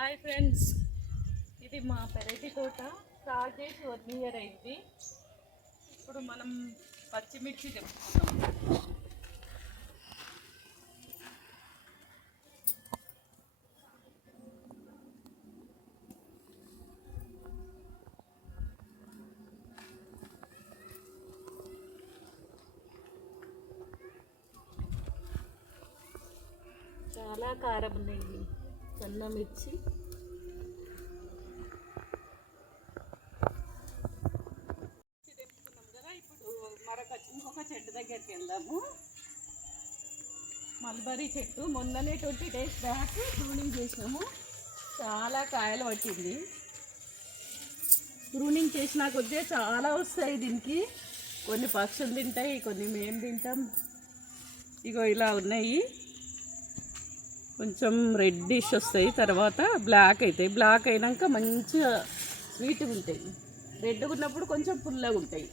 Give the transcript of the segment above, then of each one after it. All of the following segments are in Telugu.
హాయ్ ఫ్రెండ్స్, ఇది మా పెరటి తోట స్టార్ట్ చేసి 1 ఇయర్ అయింది. ఇప్పుడు మనం పచ్చిమిర్చి తెంపుకుందాం. చాలా కారం ఉన్నాయి సన్న మిర్చి. తెంపుకున్నాం కదా, ఇప్పుడు ఇంకొక చెట్టు దగ్గరికి వెళ్దాము. మల్బరీ చెట్టు మొన్ననే 20 days బ్యాక్ ప్రూనింగ్ చేసినాము. చాలా కాయలు పట్టింది. ప్రూనింగ్ చేసినా కొద్దిగా చాలా వస్తాయి దీనికి. కొన్ని పక్షులు తింటాయి, కొన్ని మేము తింటాం. ఇగో ఇలా ఉన్నాయి. కొంచెం రెడ్డిష్ వస్తాయి, తర్వాత బ్లాక్ అవుతాయి. బ్లాక్ అయినాక మంచిగా స్వీట్గా ఉంటాయి. రెడ్గా ఉన్నప్పుడు కొంచెం పుల్లగా ఉంటాయి.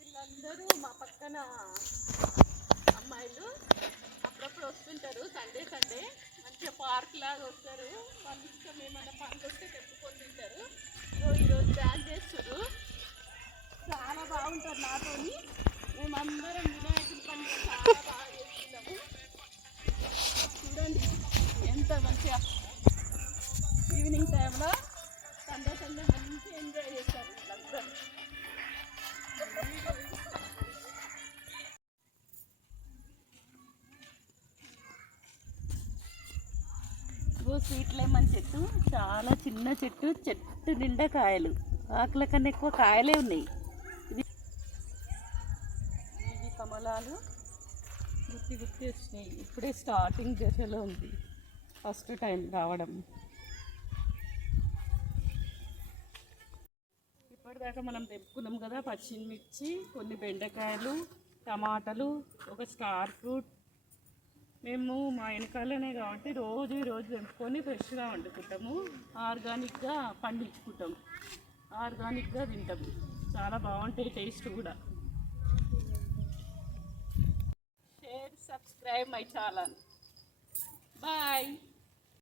వీళ్ళందరూ మా పక్కన అమ్మాయిలు అప్పుడప్పుడు వస్తుంటారు. సండే మంచిగా పార్క్ లాగా వస్తారు. వాళ్ళ ఇష్టం, ఏమైనా పనులు వస్తే తెప్పుకొని తింటారు. ఈరోజు డ్యాన్స్ చేస్తారు. చాలా బాగుంటారు నాతోని. మేమందరం వినాయకుడి పండుగ చాలా బాగా చేస్తున్నాము. చూడండి ఎంత మంచిగా ఈవినింగ్ టైంలో సండే మంచి ఎంజాయ్ చేస్తారు వీళ్ళందరూ. స్వీట్ లెమన్ చెట్టు చాలా చిన్న చెట్టు. చెట్టు నిండా కాయలు, ఆకుల కన్నా ఎక్కువ కాయలే ఉన్నాయి. ఇవి కమలాలు గుత్తి వచ్చినాయి. ఇప్పుడే స్టార్టింగ్ దశలో ఉంది, ఫస్ట్ టైం రావడం. ఇప్పటిదాకా మనం తెంపుకున్నాం కదా, పచ్చిమిర్చి, కొన్ని బెండకాయలు, టమాటాలు, ఒక స్టార్ ఫ్రూట్. మేము మా వెనకాలనే కాబట్టి రోజు తెంపుకొని ఫ్రెష్గా వండుకుంటాము. ఆర్గానిక్గా పండించుకుంటాం, ఆర్గానిక్గా తింటాం. చాలా బాగుంటాయి, టేస్ట్ కూడా. Share, subscribe my channel. Bye.